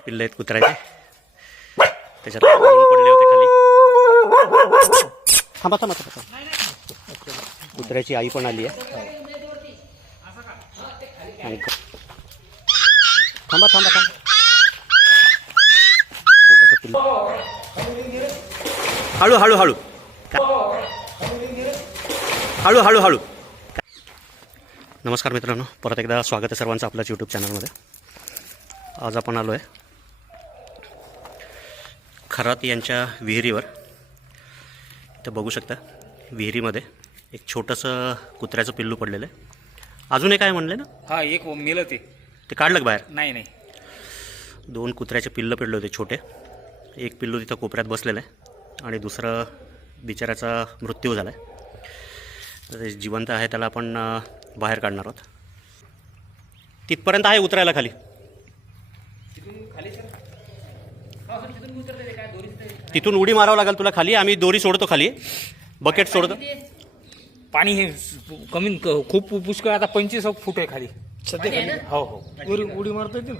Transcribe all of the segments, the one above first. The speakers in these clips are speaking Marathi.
पिल्ले आहेत कुत्र्याचे, त्याच्यात पडून पडले होते खाली. थांबा थांबा थांबा. कुत्र्याची आई पण आली आहे. थांबा थांबा थांबा. छोटंसं पिल्लू. हळू हळू हळू हळू हळू हळू. नमस्कार मित्रांनो, परत एकदा स्वागत आहे सर्वांचं आपल्याच यूट्यूब चॅनलमध्ये. आज आपण आलो आहे खरात यांच्या विहिरीवर. तर बघू शकता विहिरीमध्ये एक छोटंसं कुत्र्याचं पिल्लू पडलेलं आहे. अजून एक काय म्हणले ना? हा, एक मेलं ते काढलं का बाहेर? नाही नाही, 2 कुत्र्याचे पिल्लं पडले होते छोटे. एक पिल्लू तिथं कोपऱ्यात बसलेलं आहे आणि दुसरं बिचाऱ्याचा मृत्यू झाला आहे. तर जिवंत आहे, त्याला आपण बाहेर काढणार आहोत. तिथपर्यंत आहे उतरायला खाली. तिथून उडी मारावं लागेल तुला खाली. आम्ही दोरी सोडतो खाली, बकेट सोडतो. पाणी हे कमी खूप पुष्कळ. आता 25 फूट आहे खाली सध्या खाली. हो हो, उडी मारता येते ना.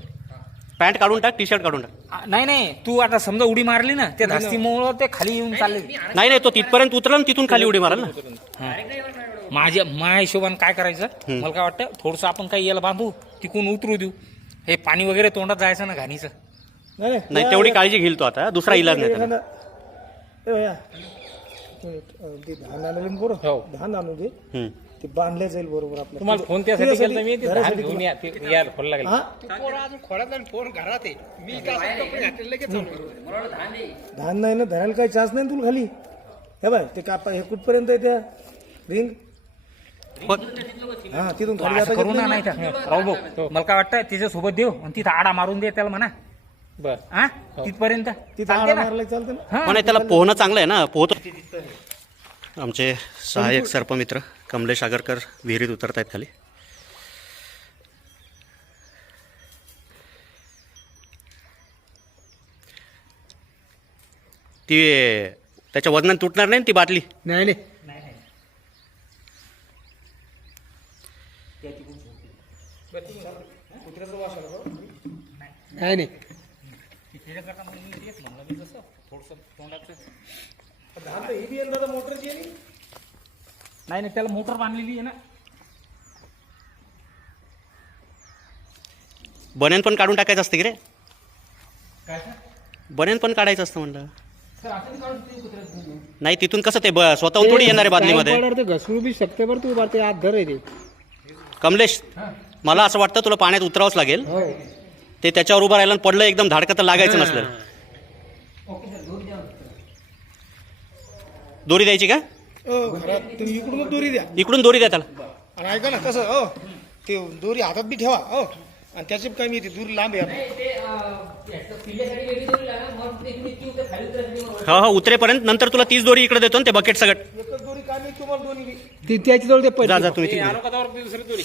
पॅन्ट काढून टाक, टी शर्ट काढून टाक. नाही नाही, तू आता समजा उडी मारली ना, त्या धास्तीमुळे ते खाली येऊन चालले. नाही नाही, तो तिथपर्यंत उतरला ना, तिथून खाली उडी माराल ना. माझ्या हिशोबाने काय करायचं, मला काय वाटतं, थोडंसं आपण काही याला बांधू, तिकून उतरू देऊ. हे पाणी वगैरे तोंडात जायचं ना घाणीचं. नाही, तेवढी काळजी घेईल तो. आता दुसरा इलाज नाही त्याला. ते धान आणले बरोबर. हो, धान आणू दे, हम्म. ते बांधले जाईल बरोबर. आपलं तुम्हाला फोन त्यासाठी केला मी, ते धान घेऊन या, ते यायला फोन लागेल. धान नाही ना, धरायला काही चान्स नाही तुला खाली. हे बाय, ते कापा हे कुठपर्यंत आहे त्या रिंग. हा, तिथून खाली असं जाता करू ना. नाही तर राहू भाऊ, मला काय वाटतं त्याच्यासोबत देऊ आणि तिथं आडा मारून दे त्याला म्हणा. बर, हा तिथपर्यंत तिथं चालते आडा ना? मारला चालते ना. हा, पण त्याला पोहणं चांगलं आहे ना, पोहतो. आमचे सहाय्यक सर्पमित्र कमलेश आगरकर विहिरीत उतरत आहेत खाली. ती त्याच्या वजनात तुटणार नाही ना ती बाटली. नाही नाही नाही नाही. धान तर ही बी यंदा मोटरची आहे. नाही नाही, त्याला मोटर बांधलेली आहे ना. बनेन पण काढून टाकायचं असतं की रे. काय बनेन पण काढायचं असतं म्हणलं. सर, आपण काढून देऊ कुत्र्याचं. नाही, तिथून कसं ते स्वतःहून थोडी येणार आहे बादलीमध्ये. ते घसरू बी शकते बरं तू. ते आत धर आहे ते. कमलेश, मला असं वाटतं तुला पाण्यात उतरावंच लागेल. हो, ते त्याच्यावर उभं राहिलं आणि पडलं एकदम धाडकं तर लागायचं नसलं. दोरी द्यायची का? घरात तुम्ही इकडून दोरी द्या. इकडून दोरी द्या त्याला. आणि ऐका ना कसं, ते दोरी हातात बी ठेवा. आणि त्याची काय मी दूर लांब आहे. हो हो, उतरेपर्यंत. नंतर तुला 30 दोरी इकडे देतो ना, ते बकेट सगळं. एकच दोरी काय नाही तुम्हाला दोन्ही त्याची जवळ जा जा तुम्ही तिकडे. दुसरी दोरी.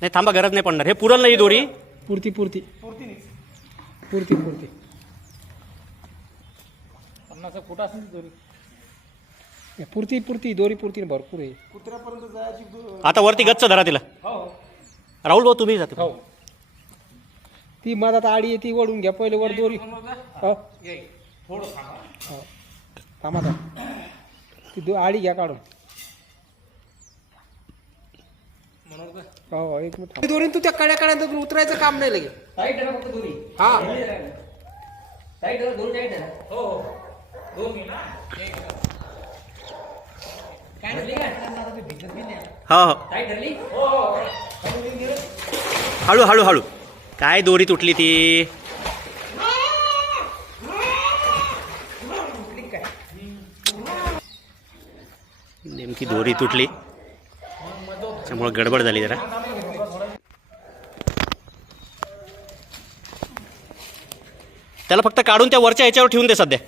नाही थांबा, गरज नाही पडणार. हे पुरल नाही दोरी. पुरती पुरती पुरती पुरती 50 फूट असेल दोरी. पुरती पुरती दोरी पुरती भरपूर आहे. कुत्र्यापर्यंत जायची. आता वरती गच्च धरा तिला. राहुल भाऊ तुम्ही जातो. ती मधात आडी आहे, ती वडून घ्या पहिले वर दोरी. हो, थांबा ती आडी घ्या काढून. हो, एक मिनिट. दोरी तू त्या कड्या कड्या उतरायचं काम नाही लगे. हा, हो हो, हळू हळू हळू. काय दोरी तुटली ती. नेमकी दोरी तुटली, त्यामुळे गडबड झाली जरा. त्याला फक्त काढून त्या वरच्या ह्याच्यावर ठेवून दे सध्या.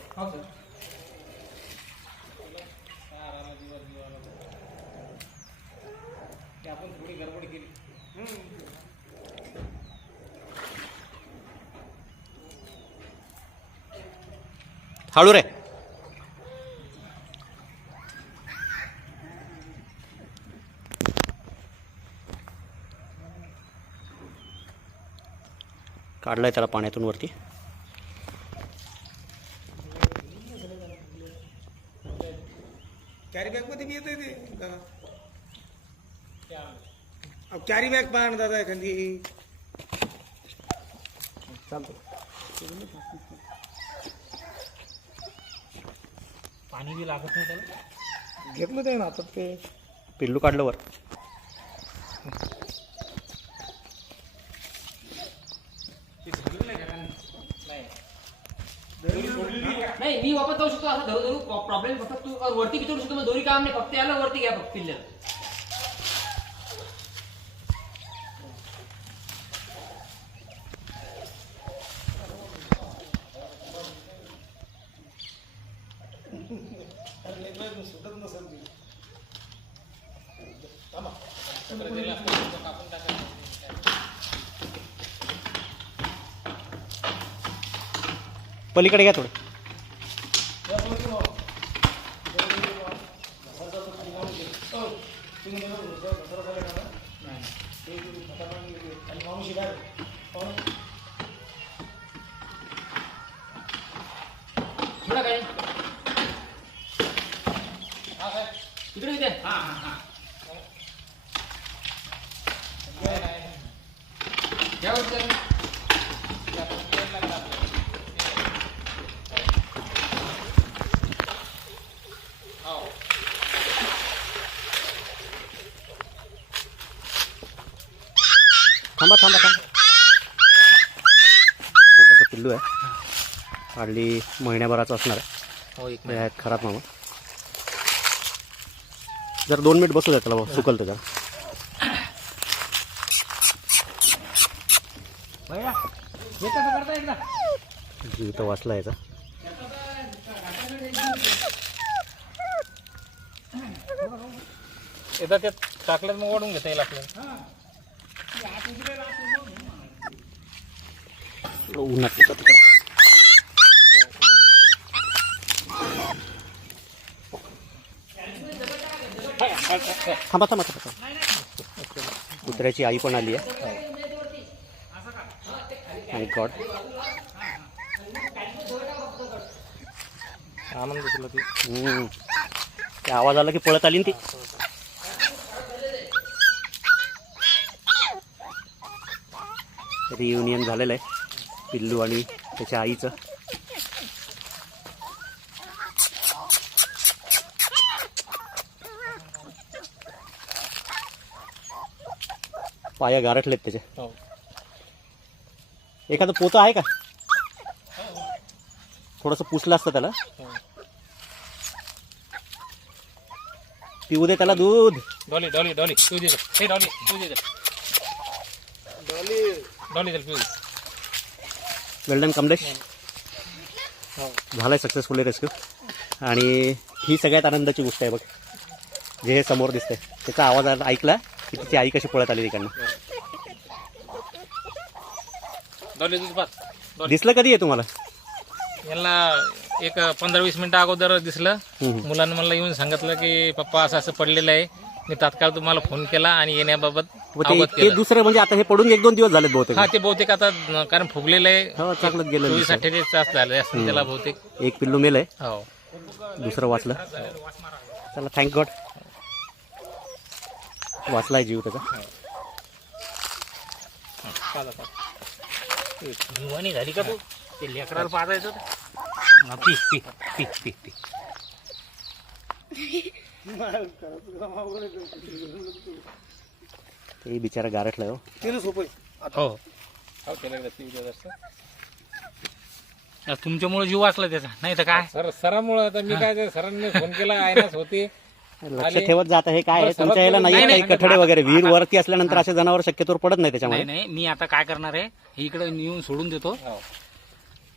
हळू रे. काढलं आहे त्याला पाण्यातून वरती. कॅरी बॅग मध्ये बी येते ते दादा. कॅरी बॅग पहा ना दादा एखादी. चालतो. पाणी बी लागत नाही त्याला. घेतलं ते ना आता ते पिल्लू काढलं वर. नाही मी वापस जाऊ शकतो असं धरू धरू प्रॉब्लेम फक्त तू वरती किती शकतो मग दोरी काम नाही फक्त याला वरती घ्या फक्त पिल्ल. पलीकडे घ्या थोडं. थोडा काय इकडे इथे थांबा थांबा थांबा. छोटासा पिल्लू आहे. हार्डली महिन्याभराचं असणार आहे. हो एक हे आहेत खराब मामा. जर 2 मिनिट बसू द्या त्याला सुकल त्याच्या. करता एकदा जीव तर वाचला याचा. एकदा त्यात टाकल्यात मग वाढून घेता येईल आपल्याला. उन्हात तिकडं तिकडं. थांबा थांबा थांबा. कुत्र्याची आई पण आली आहे. माय गॉड. आनंद दिसला ती. ते आवाज आला की पळत आली ना ती. रियुनियन झालेलं आहे पिल्लू आणि त्याच्या आईचं. पाया गारठलेत त्याचे. हो. एखादं पोतं आहे का? थोडंसं पुसलं असतं त्याला. पिऊ दे त्याला दूध. डॉली डॉली डॉली तू दे. हे डॉली तू दे. डॉली दे पिऊ. वेल्डन कमलेश. हो. झालं आहे सक्सेसफुली रेस्क्यू. आणि ही सगळ्यात आनंदाची गोष्ट आहे बघ. जे हे समोर दिसतंय त्याचा आवाज ऐकला की तिची आई कशी पळत आली तिकडनं. डॉली दूध पाच. दिसलं कधी आहे तुम्हाला? यांना एक 15-20 मिनिटं अगोदर दिसलं. हम्म. मुलांनी मला येऊन सांगितलं की पप्पा असं असं पडलेलं आहे. मी तात्काळ तुम्हाला फोन केला आणि येण्याबाबत अवगत ते केलं. दुसरं म्हणजे आता हे पडून 1-2 दिवस झालेत बहुतेक. हा ते बहुतेक आता कारण फुगलेलं आहे. हो चांगलं गेलं. 24-28 तास झाले असतील त्याला बहुतेक. एक पिल्लू मेलंय. हो दुसरं वाचलं. चला थँक गॉड. वाचलाय जीव त्याचा. निवाणी झाली का तू? ते लेकराला पाजायचं पी पी पी पी पी. ते बिचारा गारठलाय हो. तेल सोपं हो तुमच्यामुळे जीव वाचला त्याचा. नाही तर काय सरामुळे. आता मी काय सरांनी फोन केला आयनाच होते. लक्ष ठेवत जात. हे काय आहे तुमच्या याला नाही काही कठडे वगैरे विहीर वरती असल्यानंतर असे जनावर शक्यतोवर पडत नाही त्याच्यामध्ये. नाही मी आता काय करणार आहे हे इकडे नेऊन सोडून देतो.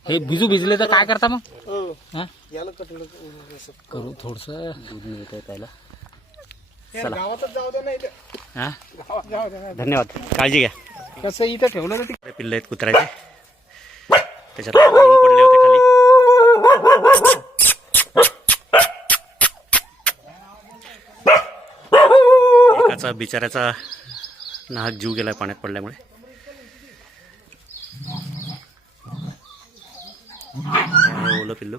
हे भिजले तर काय करता मग? हा? याला कटलं करू थोडस दूध मिळतंय त्याला. गावातच जाऊ दे नाही ते. हा गावात जाऊ दे. धन्यवाद. काळजी घ्या. कसं इथं ठेवलं तर ते पिल्ले आहेत कुत्र्याचे. त्याच्यात पडले होते खाली. एकाचा बिचाऱ्याचा नाहक जीव गेलाय पाण्यात पडल्यामुळे. हे ओलं पिल्लू.